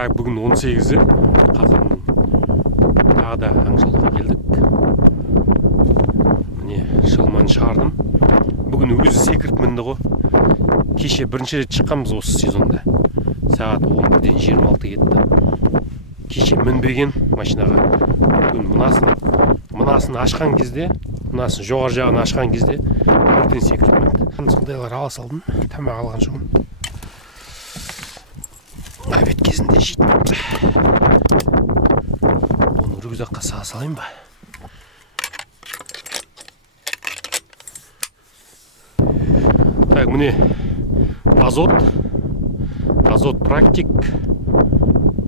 Так, бүгін 18-і қазанның тағы да аңшылыққа келдік. Міне шылман шығардым. Бүгін өзі секіріп мінді ғой. Кеше бірінші рет шыққанбыз осы сезонда. Сағат 11-ден 26 кетті. Кеше мінбеген машинаға. Бүгін мынасын ашқан кезде, мынасын жоғар жағын ашқан кезде бірден секіріп мінді. Сондайлар ала салдым, тамақ алған жоғын. Обед кезінде жейді. Оны рюкзакқа сала салайын ба? Так, міне азот практик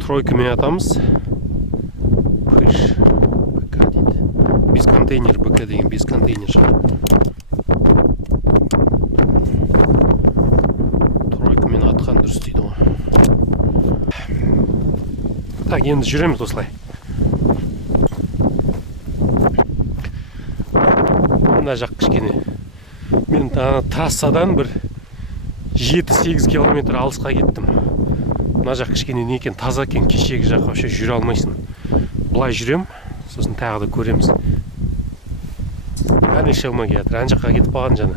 тройкамен атамыз. Пыш БК дейді. Без контейнер БК деген без контейнер шығар. Тройкамен атқан дұрыс дейді ғой. Так, енді жүреміз осылай. Мына жақ кішкене. Мен трассадан бір 7-8 километр алысқа кеттім. Мына жақ кішкене не екен, таза екен, кешегі жаққа вообще жүре алмайсың. Бұлай жүрем, сосын тағы да көреміз. Әне Шелма келатыр, ан жаққа кетіп қалған жана.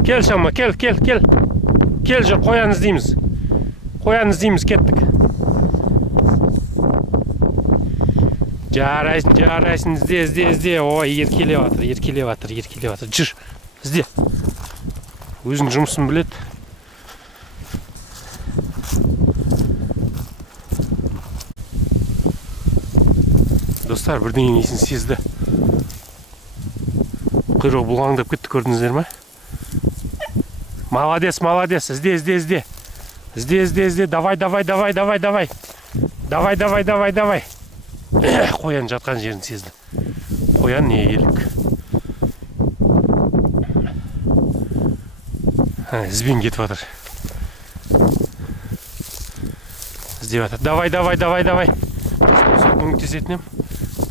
Кел Шелма, кел. Кел жүр, қоян іздейміз, кеттік. Жарайсың, ізде. Ой, еркелеп атыр. Жүр, ізде. Өзің жұмысын білет. Достар, бірдеңе несін сезді. Құйрығы бұлғаңдап кетті, көрдіңіздер ме? Молодец, ізде. Давай. Қоян жатқан жерін сезді. Қоян не елік. Ізбен кетіп жатыр. Іздеп жатыр. Давай. Көмектесетін ем.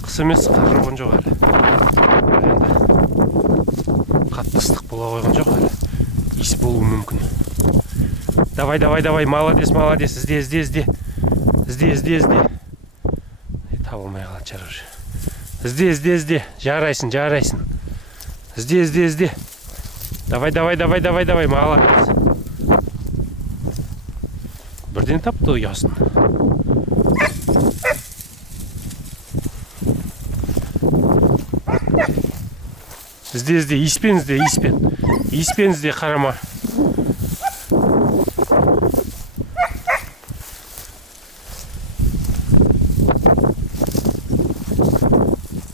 Қыс емес, қар жауған жоқ әлі. Қатты ыстық бола қойған жоқ әлі. Иіс болуы мүмкін. Давай. Молодец. Ізде. Табылмай қалады жарар. Ізде. Жарайсың. Ізде. Давай. Молодец. Бірден тапты ұясын. Ізде. Иіспен ізде, қарама.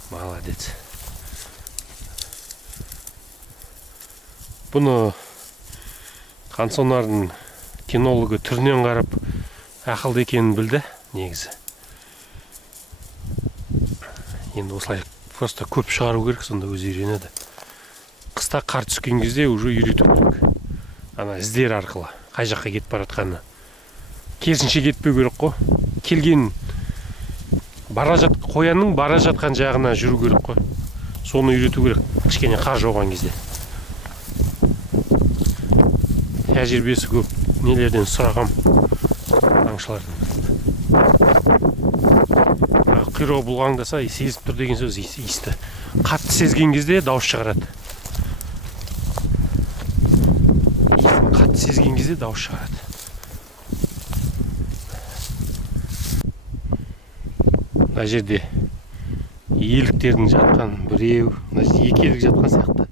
Молодец. Бұны қансонардың кинологы түрінен қарап ақылды екенін білді, негізі. Енді осылай просто көп шығару керек, сонда өзі үйренеді. Қыста қар түскен кезде уже үйрету керек. Ана іздер арқылы қай жаққа кетіп баратқаны. Керісінше кетпеу керек қой. Келген қоянның бара жатқан жағына жүру керек қой. Соны үйрету керек. Кішкене қар жауған кезде. Тәжірибесі көп. Нелерден сұрағам аңшылардан. Құйрығы бұлғаңдаса, сезіп тұр деген сөз иісті. Қатты сезген кезде дауыс шығарады. Мына жерде еліктердің жатқан біреу, екі елік жатқан сияқты.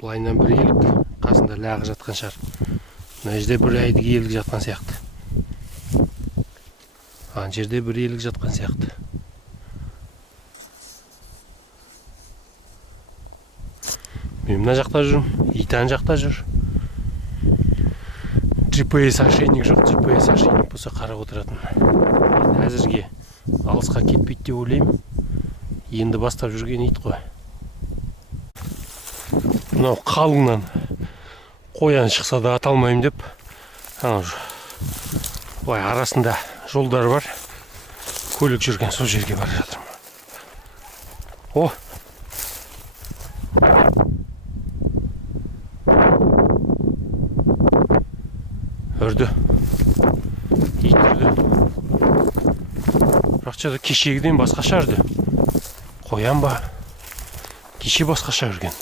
Бұлайынан бір елік, қасында лағы жатқан шығар. Мына жерде бір айдық елік жатқан сияқты. Ана жерде бір елік жатқан сияқты. Мен мына жақта жүрмін, итан жақта жүр. GPS ошейник жоқ, GPS ошейник болса қарап отыратын. Әзірге алысқа кетпейді деп ойлаймын. Енді бастап жүрген ит қой. Мынау қалыңнан қоян шықса да ата алмайым деп, былай арасында жолдар бар. Көлік жүрген сол жерге бара жатырмын. О! Үрді. Ит үрді. Бірақ жада кешегіден басқаша үрді. Қоян ба? Кеше басқаша үрген.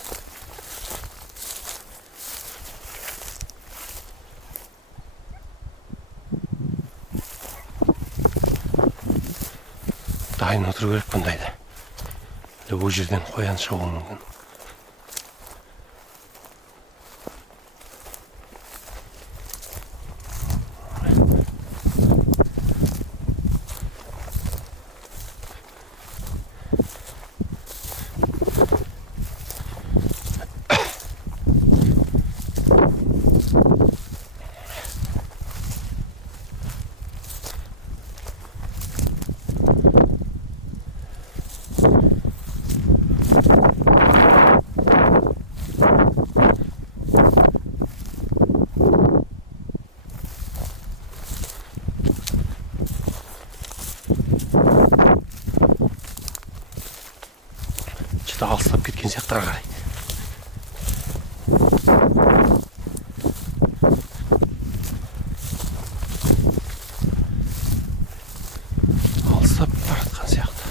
Дайын отыру керек бұндайды. Бұл жерден қоян шығуы мүмкін. Алыстап кеткен сияқты ары қарай. Алыстап бара жатқан сияқты.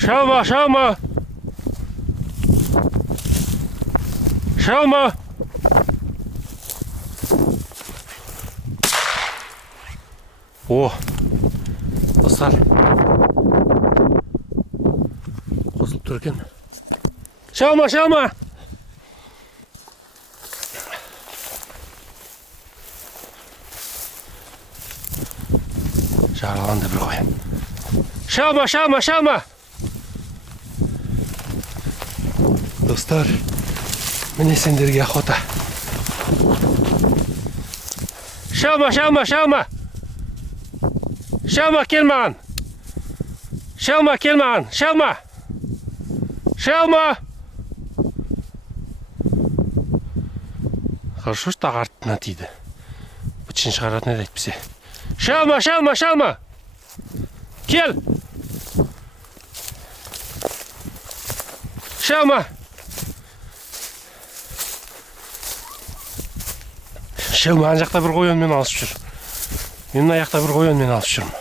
Шалма, шалма! Шалма! О! Достар! Қосылып тұр екен. Шалма, шалма! Жараланды бір қоян. Шалма, шалма, шалма! Достар, міне сендерге охота. Шалма, шалма, шалма! Шалма, кел маған! Шалма, кел маған! Шалма! Шалма! Хорошо, что артына тиді. Бітшін шығаратын еді әйтпесе. Шалма, шалма, шалма! Кел! Шалма! Шалма ана жақта бір қоянмен алысып жүр. Мен мына жақта бір қоянмен алысып жүрмін.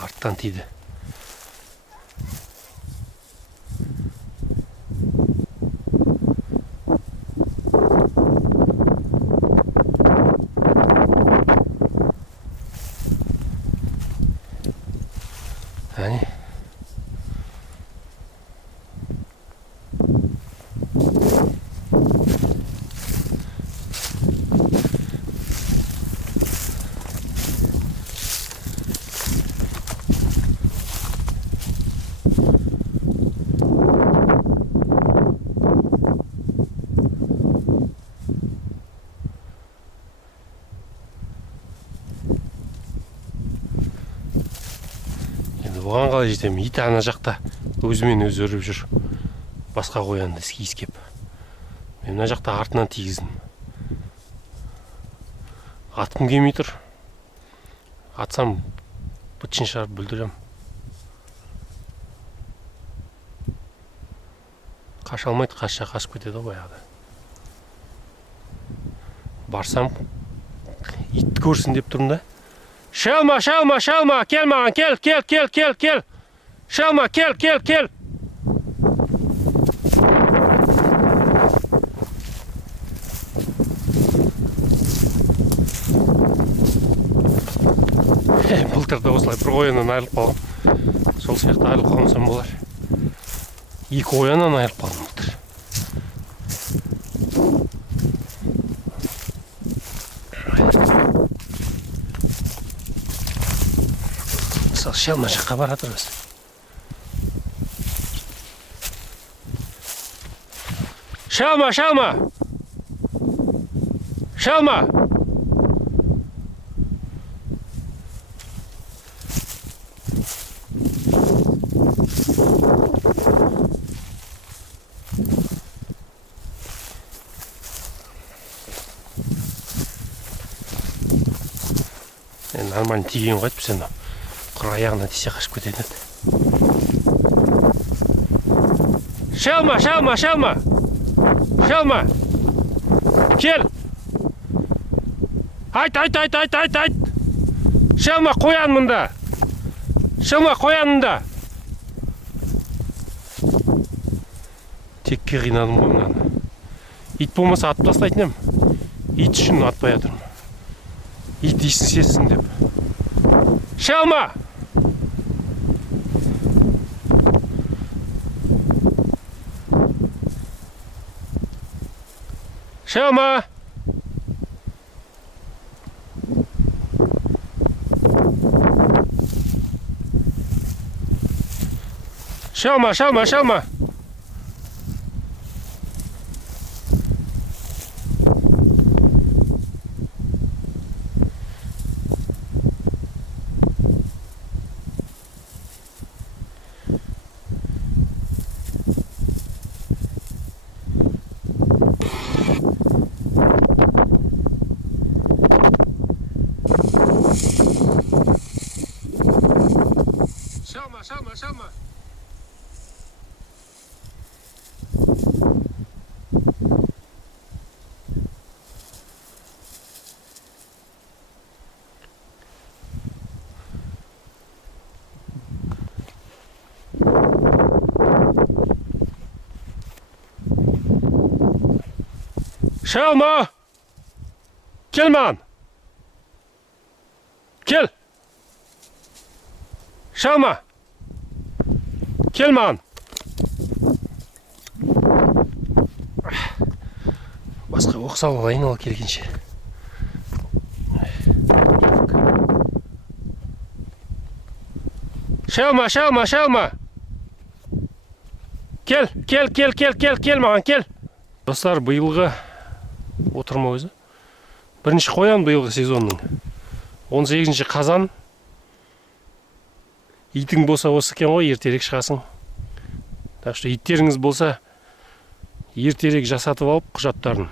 Арттан тиді. Әне. Оған қалай жетемін? Ит ана жақта өзімен өзі үріп жүр. Басқа қоянды иіскеп. Мен мына жақта артынан тигіздім. Атқым келмей тұр. Атсам бытшын шығарып бүлдірем. Қаша алмайды, қаша қашып кетеді баяғыда. Барсам ит көрсін деп тұрмын да. Шалма, шалма, шалма, кел маған, кел, кел, кел, кел, кел. Шалма, кел, кел, кел. Былтырда осылай бір қояннан айырылып қалғам. Сол сияқты айырылып қалмасам болар. Екі қояннан айырылып қалдым былтыр. Шалма жаққа бара тұрмыз. Шалма, шалма! Шалма! Нормально тиген қайтып сен құр аяғына тисе қашып кетеді. Шалма. Кел. Айт. Шалма қоян мұнда. Текке қинадым ғой мынаны. Ит болмаса атып тастайтын ем. Ит үшін атпай жатырмын. Ит иісін сезсін деп. Шалма. Шалма. Шалма. Кел маған. Кел. Шалма. Кел маған. Басқа оқсал алайын ал келгенше. Шалма. Кел маған, кел. Достар, бұйылғы отырма өзі. Бірінші қоян бұйылғы сезонның. 18 қазан. Итің болса осы екен ғой, ертерек шығасың. Так что иттеріңіз болса, ертерек жасатып алып құжаттарын.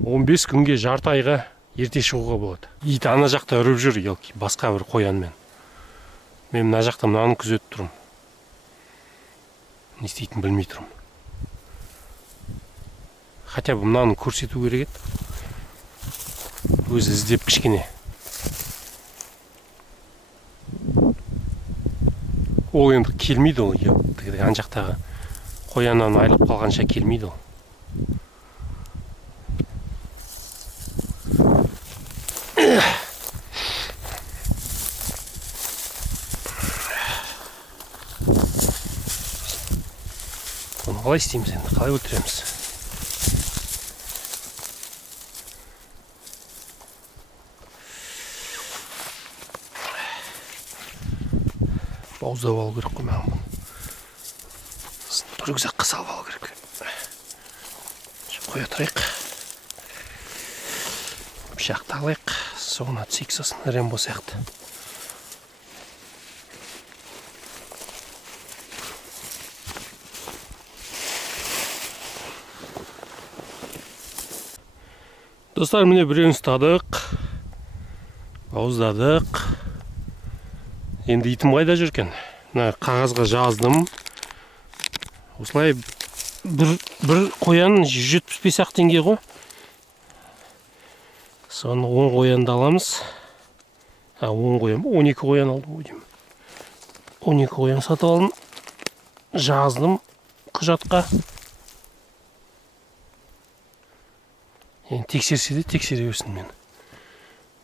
15 күнге, жарты айға ерте шығуға болады. Ит ана жақта үріп жүр, елки, басқа бір қоянмен. Мен мына жақта мынаны күзетіп тұрмын. Не істейтінін білмей тұрмын. Хотя бы мынаны көрсету керек еді. Өзі іздеп кішкене. Ол енді келмейді ол. Ан жақтағы қояннан айырылып қалғанша келмейді ол. Оны қалай істейміз енді? Қалай өлтіреміз? Бауыздап алу керек қой маған. Рюкзакқа салып алу керек. Қоя тұрайық. Пышақты алайық. Соңына түсейік, сосын Рембо сияқты. Достар, міне біреуін ұстадық. Бауыздадық. Енді итім қайда жүрген? Қағазға жаздым. Осылай бір қоян 175 теңге ғой. Соны 10 қоянды аламыз. 10 қоян, 12 қоян алдым ғой деймін. 12 қоян сатып алдым. Жаздым құжатқа. Енді тексерсе де тексере берсін мен.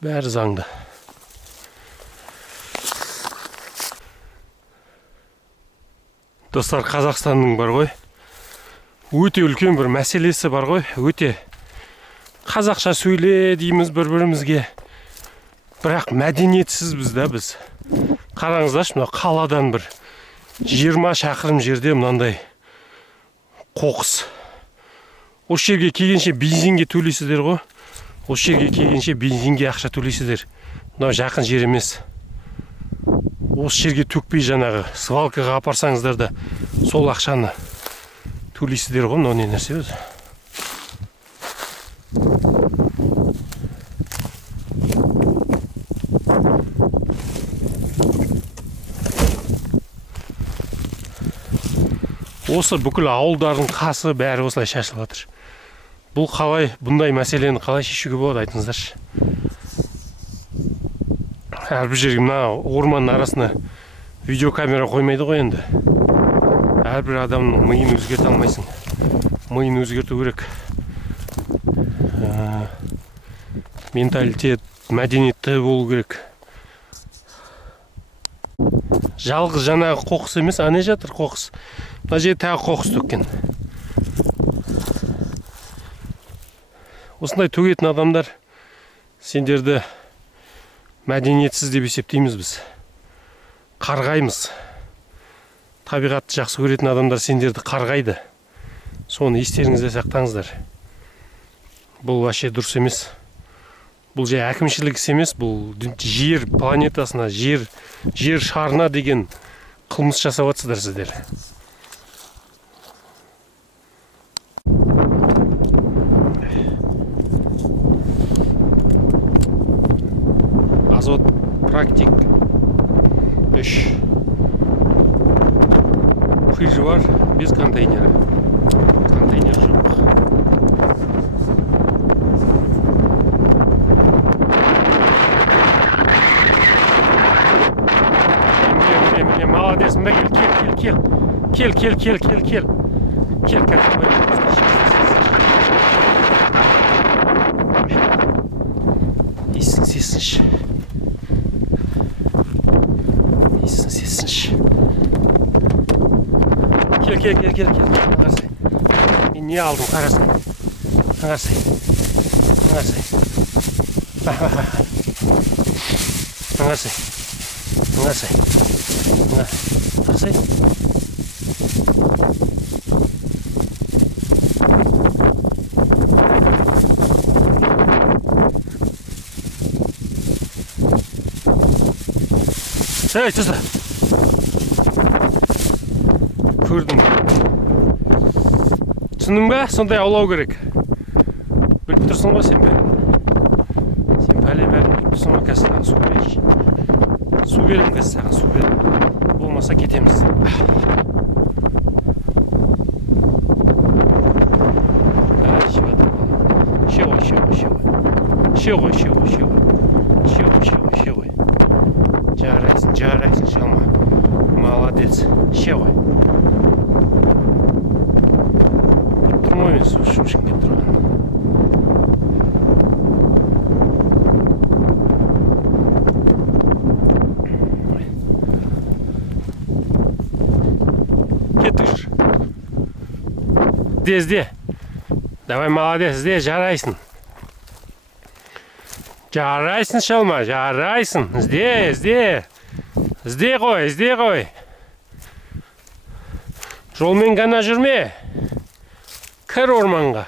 Бәрі заңды. Достар, Қазақстанның бар ғой. Өте үлкен бір мәселесі бар ғой. Өте қазақша сөйле дейміз бір-бірімізге. Бірақ мәдениетсіз біз. Қараңыздаршы, мына қаладан бір 20 шақырым жерде мынандай қоқыс. Осы жерге келгенше бензинге төлейсіздер ғой. Осы жерге келгенше бензинге ақша төлейсіздер. Мынау жақын жер емес. Осы жерге төкпей жаңағы свалкаға апарсаңыздар да сол ақшаны төлейсіздер ғой. Мынау не нәрсе өзі? Осы бүкіл ауылдардың қасы бәрі осылай шашылып жатыр. Бұл қалай, бұндай мәселені қалай шешуге болады, айтыңыздаршы. Әрбір жерге мына орманның арасына видеокамера қоймайды ғой енді. Әрбір адамның миын өзгерте алмайсың. Миын өзгерту керек. Менталитет, мәдениетті болу керек. Жалғыз жаңағы қоқыс емес, ане жатыр қоқыс. Мына жерде тағы қоқыс төккен. Осындай төгетін адамдар, сендерді мәдениетсіз деп есептейміз біз. Қарғаймыз. Табиғатты жақсы көретін адамдар сендерді қарғайды. Соны естеріңізде сақтаңыздар. Бұл вообще дұрыс емес. Бұл жай әкімшілік іс емес, бұл жер планетасына, жер шарына деген қылмыс жасап жатсыздар сіздер. Азот практик 3. Фрижі бар, без контейнера. Контейнер жоқ. Молодец, мында кел. Кел, Иссін сесінші. Кел. Мен не алдым, қарасай. Сәй, тұзда. Көрдің. Түсінің бә? Сондай аулау керек. Біліп тұрсың ғой сен бәрін. Сен бәрін біліп тұрсың ғой, кәсі саған су берейші. Су берем, кәсі саған су берем. Болмаса кетеміз. Ше ғой. Жарайсың, шалма. Молодец. Ше ғой. Тұрмай мен су үшін кеп тұрған. Кеттік жүр. Ізде. Давай, молодец, ізде, жарайсың. Жарайсың, шалма, жарайсың. Ізде ғой. Жолмен ғана жүрме. Кір орманға.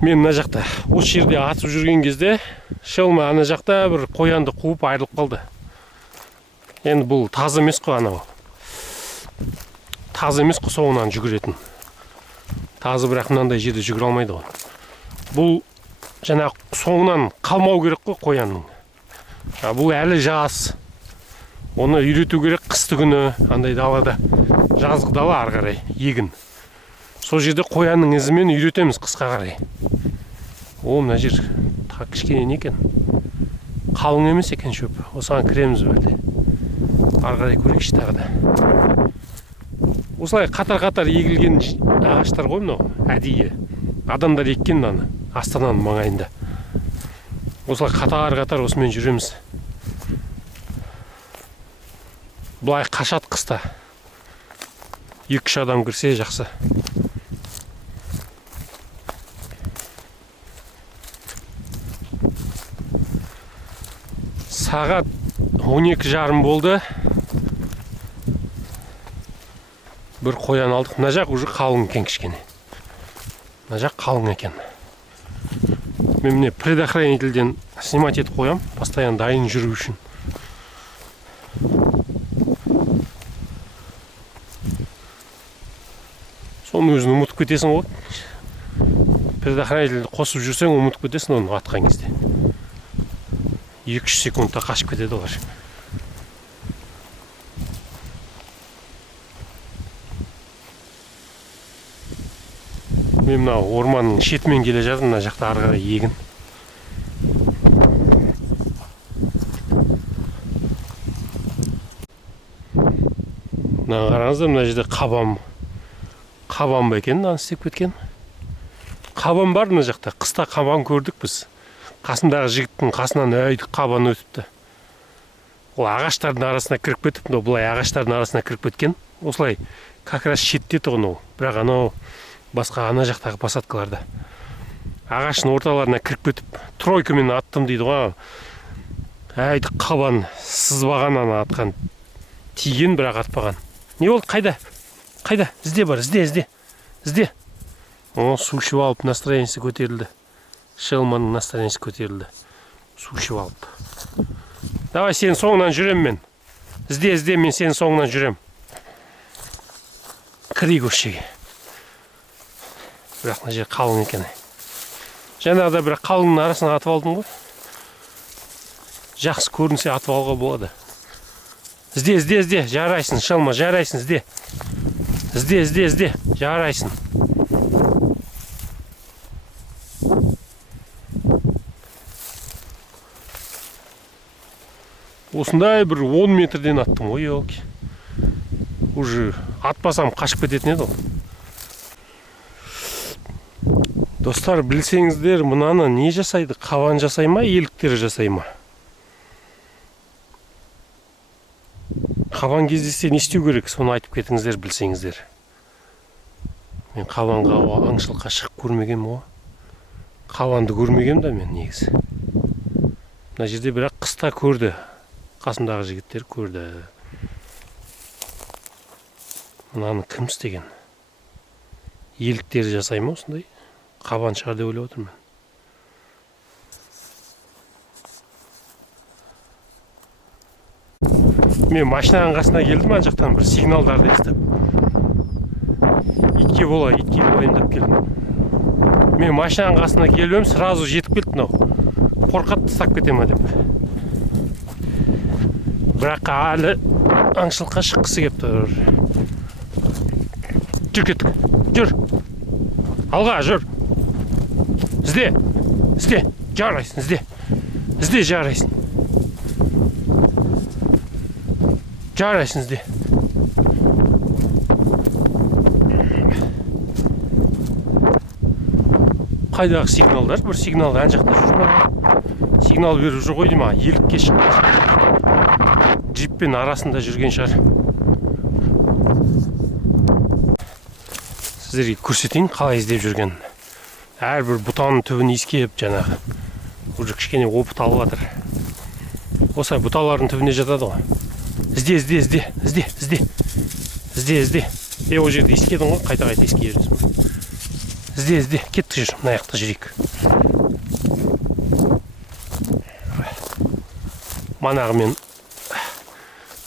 Мен мына жақта осы жерде атып жүрген кезде шалма ана жақта бір қоянды қуып айырылып қалды. Енді бұл тазы емес қой анау. Тазы емес қой, соңынан жүгіретін. Тазы бірақ мынандай жерде жүгіре алмайды ғой. Бұл жаңа соңынан қалмау керек қой қоянның. Бұл әлі жас. Оны үйрету керек қысты күні, андай далада. Жазғы дала ары қарай, егін. Сол жерде қоянның ізімен үйретеміз қысқа қарай. Мына жер кішкене не екен? Қалың емес екен шөп. Осыған кіреміз бөлді. Ары қарай көрейікші тағы да. Осылай қатар-қатар егілген ағаштар ғой мынау, әдейі. Адамдар еккен мынаны, Астананың маңайында. Осылай қатар-қатар осымен жүреміз. Бұлай қашат қыста. 2-3 адам кірсе жақсы. Сағат 12:30 болды. Бір қоян алдық. Мына жақ уже қалың екен кішкене. Мына жақ қалың екен. Мен міне предохранительден снимать етіп қоям, постоянно дайын жүру үшін. Соны өзін ұмытып кетесің ғой. Предохранительді қосып жүрсең ұмытып кетесің оны атқан кезде. 2-3 секундта қашып кетеді олар. Мен мынау орманның шетімен келе жатырмын, мына жақта ары қарай егін. Мына қараңыздар, мына жерде қабан ба екен, мынаны істеп кеткен. Қабан бар мына жақта. Қыста қабан көрдік біз. Қасымдағы жігіттің қасынан өйдік қабан өтіпті. Ол ағаштардың арасына кіріп кетіп, бұлай ағаштардың арасына кіріп кеткен. Осылай как раз шетте тұғын ол. Бірақ анау басқа ана жақтағы посадкаларда. Ағаштың орталарына кіріп кетіп, тройкамен аттым дейді ғой. Әйді қабан сызбаған ана атқан. Тиген, бірақ атпаған. Не болды? Қайда? Ізде бар, ізде. О, су ішіп алып, настроениясы көтерілді. Шелманның настроениясы көтерілді. Су ішіп алып. Давай, сен соңынан жүрем мен. Ізде, мен сен соңынан жүрем. Кірейік осы жерге. Бірақ мына жер қалың екен. Жаңағыда бірақ қалыңның арасына атып алдым ғой. Жақсы көрінсе атып алуға болады. Ізде, жарайсың, шалма, жарайсың, ізде. Жарайсың. Осындай бір 10 метрден аттым ғой, елки. Уже атпасам қашып кететін еді ол. Достар, білсеңіздер, мынаны не жасайды? Қабан жасай ма, еліктер жасай ма? Қабан кездессе не істеу керек? Соны айтып кетіңіздер, білсеңіздер. Мен қабанға аңшылыққа шығып көрмегем ғой. Қабанды көрмегем да мен негізі. Мына жерде бірақ қыста көрді. Қасымдағы жігіттер көрді. Мынаны кім істеген? Еліктер жасай ма осындай? Қабан шығар деп ойлап отырмын. Мен машинаның қасына келдім, ана жақтан бір сигналдарды естіп. Итке болайын деп келдім. Мен машинаның қасына келіп ем, сразу жетіп келді мынау. Қорқат тастап кете ма деп. Бірақ әлі аңшылыққа шыққысы келіп тұр. Жүр кеттік. Жүр. Алға жүр. Ізде. Жарайсың, ізде. Жарайсың. Жарайсың, ізде. Қайдағы сигналдар? Бір сигналды ән жақта жүр ма? Сигнал беріп жүр ғой дейма. Елікке шыққан. Джиппен арасында жүрген шығар. Сіздерге көрсетейін қалай іздеп жүрген. Әрбір бұтаның түбін иіскеп жаңағы. Уже кішкене опыт алып жатыр. Осылай бұталардың түбіне жатады ғой. Ізде. Ол жерде иіскедің ғой, қайта иіскей бересің. Ізде. Кеттік жүр, мына жақта жүрейік. Манағы мен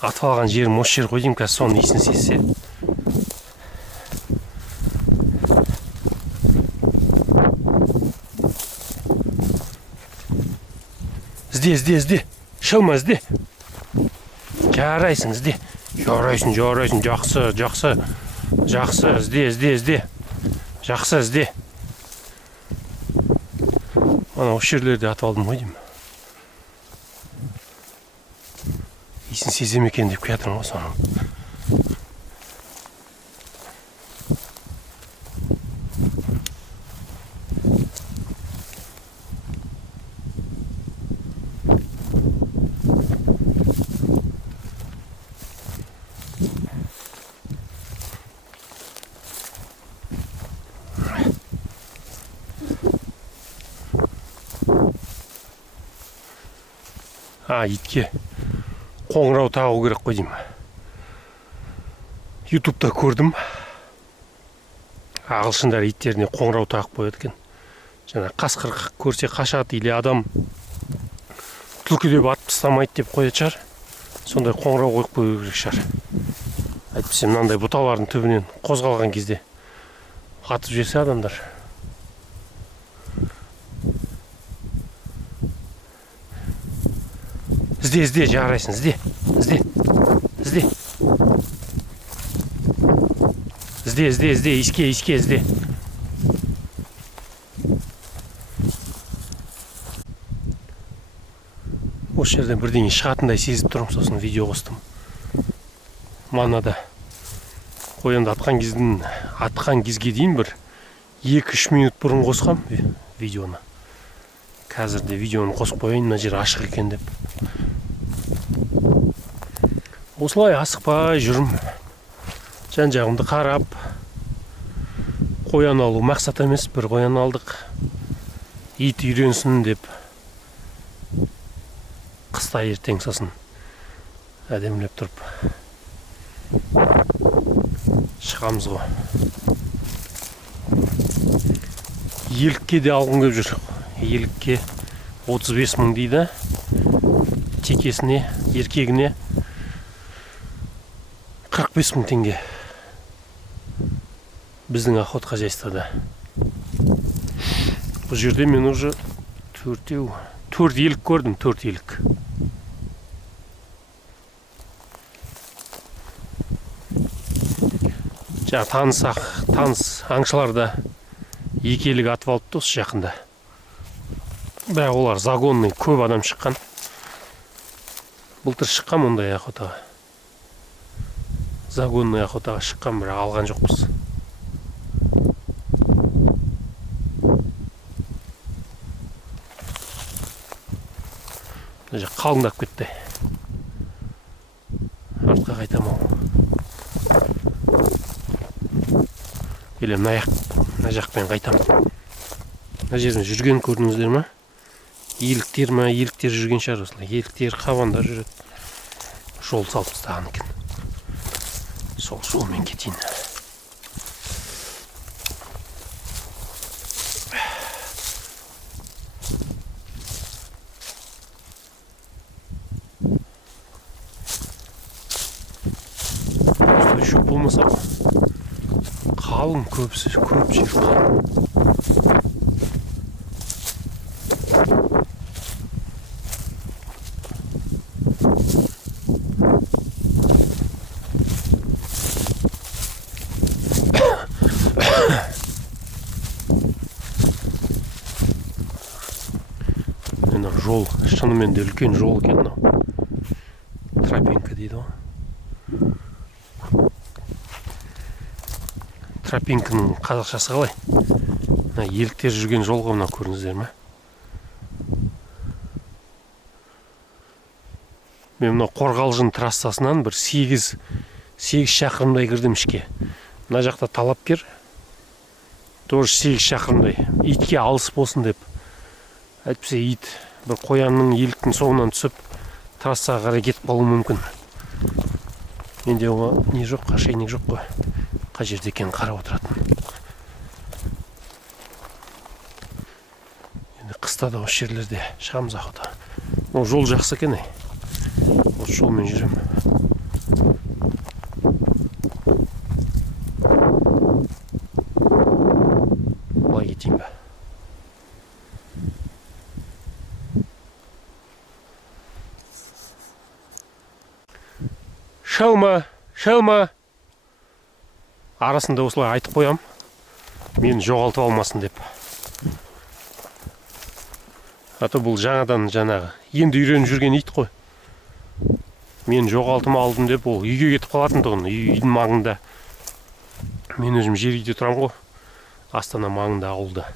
атып алған жерім осы жер ғой деймін, қазір соның иісін сезсе. Ізде. Шылма, ізде. Жарайсың, ізде. Жарайсың. Жақсы. Ізде. Жақсы, ізде. Ана осы жерлерде атып алдым ғой деймін. Иісін сезем екен деп келатырмын ғой соның. Итке қоңырау тағу керек қой деймін. Ютубта көрдім. Ағылшындар иттеріне қоңырау тағып қояды екен. Жаңа қасқыр көрсе қашады, или адам түлкі деп атып тастамайды деп қояды шығар. Сондай қоңырау қойып қою керек шығар. Әйтпесе мынандай бұталардың түбінен қозғалған кезде атып жесе адамдар. ізде, жарайсың, ізде. Ізде, ізде. Осы жерден бірдеңе шығатындай сезіп тұрмын, сосын видео қостым. Манада қоянды атқан кезге дейін бір 2-3 минут бұрын қосқам видеоны. Қазірде видеоны қосып қойайын, мына жер ашық екен деп. Осылай асықпай жүрмін. Жан-жағымды қарап, қоян алу мақсат емес, бір қоян алдық. Ит үйренсін деп. Қыста ертең сосын әдемілеп тұрып шығамыз ғой. Елікке де алғым келіп жүр. Елікке 35 мың дейді. Текесіне, еркегіне 45 мың теңге. Біздің охот хозяйствода. Бұл жерде мен уже 4 елік көрдім, 4 елік. Жаңа таныс аңшыларда 2 елік атып алыпты осы жақында. Бірақ олар загонный, көп адам шыққан. Былтыр шыққан ондай охотаға. Загонный охотаға шыққан, бірақ алған жоқпыз. Қалыңдап кетті. Артқа қайтам ау. Келем, мына жақпен қайтам. Мына жерден жүрген көрдіңіздер ма? Еліктер жүрген шығар осылай. Еліктер, қабандар жүреді. Жол салып тастаған екен. Сол жолмен кетейін. Шөп болмаса қалың, көп жер қалың. Енді жол, шынымен де үлкен жол екен мынау. Тропинка дейді ғой. Тропинканың қазақшасы қалай? Еліктер жүрген жол ғой, мына көрдіңіздер ме? Мен мына Қорғалжын трассасынан бір 8 шақырымдай кірдім ішке. Мына жақта талапкер. Тоже 8 шақырымдай. Итке алыс болсын деп. Әйтпесе ит бір қоянның, еліктің соңынан түсіп, трассаға қарай кетіп қалуы мүмкін. Менде оға не жоқ, ошейник жоқ қой. Қай жерде екен қарап отыратын. Енді қыста да осы жерлерде шығамыз охота. Ол жол жақсы екен. Осы жолмен жүрем. Былай кетейін бе? Шалма. Арасында осылай айтып қоям. Мені жоғалтып алмасын деп. Аты бұл жаңадан енді үйреніп жүрген ит қой. Мен жоғалтым алдым деп, ол үйге кетіп қалатын тұғын. Үйдің маңында. Мен өзім жер үйде тұрам ғой. Астана маңында, ауылда.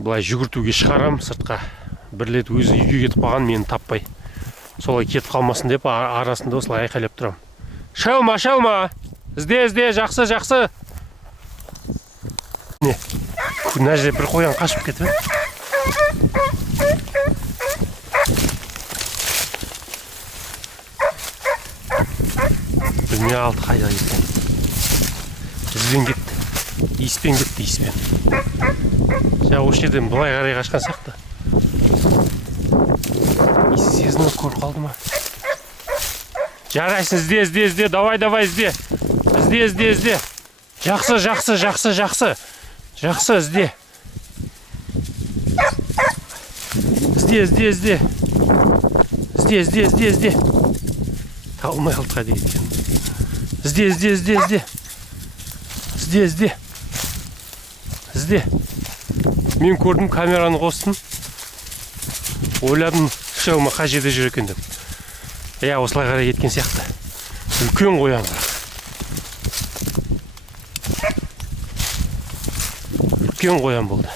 Бұлай жүгіртуге шығарам сыртқа. Бір рет өзі үйге кетіп қалған, мені таппай. Солай кетіп қалмасын деп, арасында осылай айқайлап тұрам. Шалма. Ізде, жақсы. Не? Мына жерде бір қоян қашып кетіп. Білмей алды қайда кеткен. Ізбен кетті. Иіспен кетті. Осы жерден былай қарай қашқан сияқты. Иісі сезініп көріп қалды ма? Жарайсың, ізде. Давай, ізде. Ізде. Жақсы. Жақсы, ізде. Ізде. ізде. Табылмай қалды қайда кеткен. Ізде. Мен көрдім, камераны қостым. Ойладым, шелма қай жерде жүр екен деп. Осылай қарай кеткен сияқты. Үлкен қоян бірақ. Үлкен қоян болды.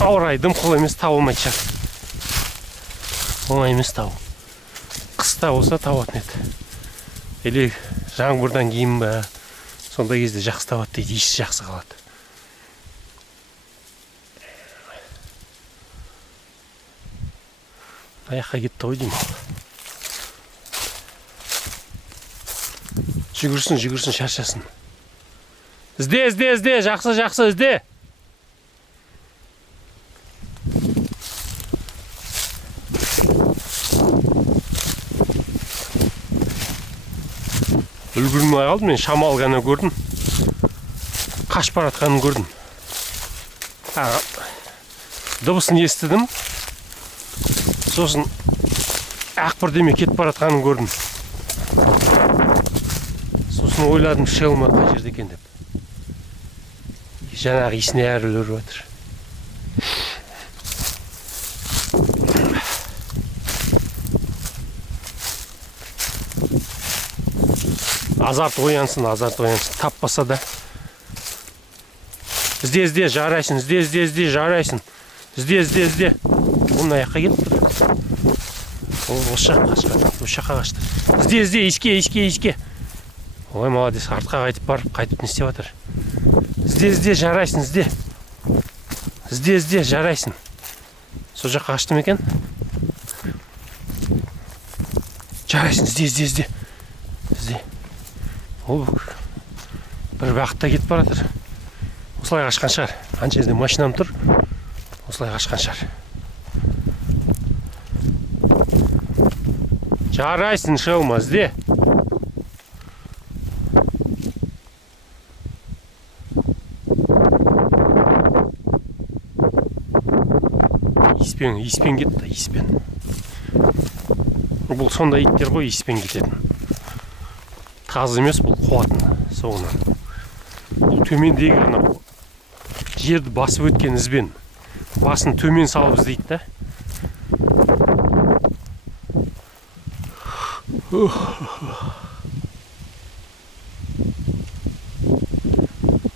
Ауыр райы дымқыл емес, табылмайды шығар. Оңай емес табу. Қыста болса табатын еді. Или жаңбырдан кейін ба, сондай кезде жақсы табады дейді, иісі жақсы қалады. Аяққа кетті ғой деймін. Жүгірсін, шаршасын. Ізде, жақсы, ізде. Үлгірмей қалдым, мен шамал ғана көрдім. Қашып баратқанын көрдім. Дыбысын естідім. Сосын ақ бірдеме кетіп баратқанын көрдім. Сосын ойладым, шелма қай жерде екен деп. Жаңағы иісіне әрі үріп жатыр. Азарт оянсын, таппаса да. Ізде, жарайсын, жарайсын. Ізде. Оның аяққа кетті. Осы жаққа қашты. Ізде, иіске. Ой, молодец, артқа қайтып барып, не істеп жатыр. Ізде, жарайсын, Ізде, жарайсын. Сол жаққа қашты ма екен? Жарайсын, ізде. Ол бір бақытта кетіп баратыр. Осылай қашқан шығар. Анша жерде машинам тұр. Осылай қашқан шығар. Жарайсын, шелма, ізде. Иіспен кетті, иіспен. Бұл сондай иттер ғой, иіспен кететін. Таз емес, бұл қуатын соғынан. Бұл төмендегі жерді басып өткен ізбен басын төмен салып іздейді да.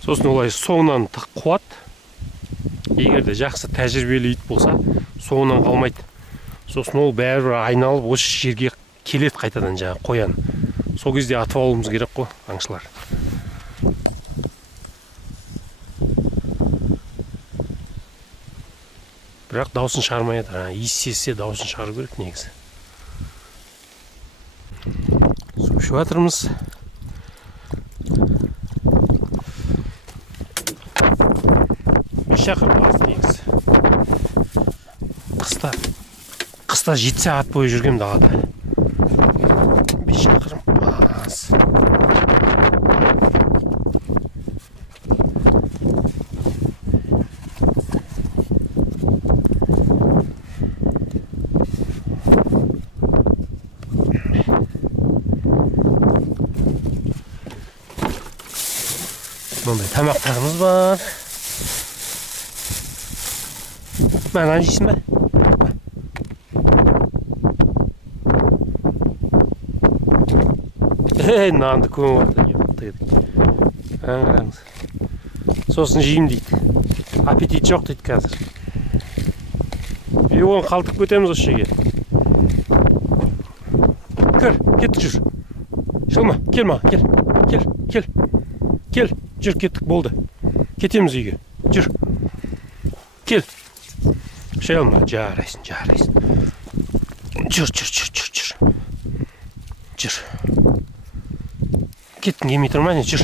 Сосын олай соңынан қуат. Егерде жақсы тәжірибелі ит болса, соңынан қалмайды. Сосын ол бәрібір айналып осы жерге келеді қайтадан жаңа қоян. Сол кезде атып алуымыз керек қой, аңшылар. Бірақ даусын шығармайды. Иіс сезсе даусын шығару керек негізі. Су ішіп жатырмыз. Шақырып аз негізі. Қыста 7 сағат бойы жүргем далада. 5 шақырым аз. Мындай тамақтарымыз бар. Мәнан жейсің бе? Нанды көміп жатыр. Қараңыз. Сосын жеймін дейді. Аппетит жоқ дейді қазір. Оны қалтып көтеміз осы жерге. Кір, кеттік жүр. Шылма, кел маған, кел. Жүр, кеттік, болды. Кетеміз үйге. Жүр. Кел. Шылма, жарайсын. Жүр. Кеттің, емей тұрмайын, жүр.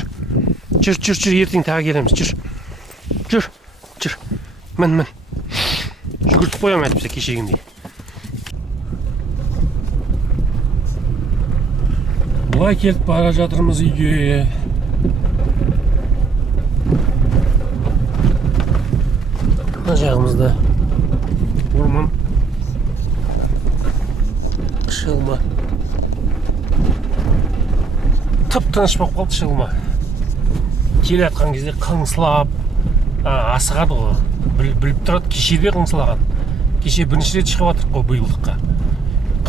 Ертең тағы келеміз, жүр. Мін. Жүгіртіп қоям әйтіпсе кешегіндей. Бұлай келіп бара жатырмыз үйге. Мына жағымызда орман, шылма. Тып-тыныш болып қалды шылма. Келе жатқан кезде қыңсылап, асығады ғой. Біліп тұрады, кеше де қыңсылаған. Кеше бірінші рет шығып жатырық қой биылдыққа.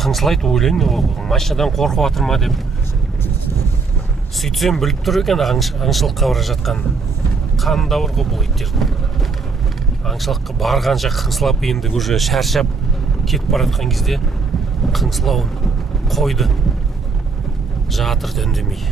Қыңсылайды, ойлаймын, машинадан қорқып жатыр ма деп. Сөйтсем біліп тұр екен аңшылыққа бара жатқан. Қанында бар ғой бұл иттер. Аңшылыққа барғанша қыңсылап, енді уже шаршап кетіп бара жатқан кезде қыңсылауын қойды. Жатыр үндемей.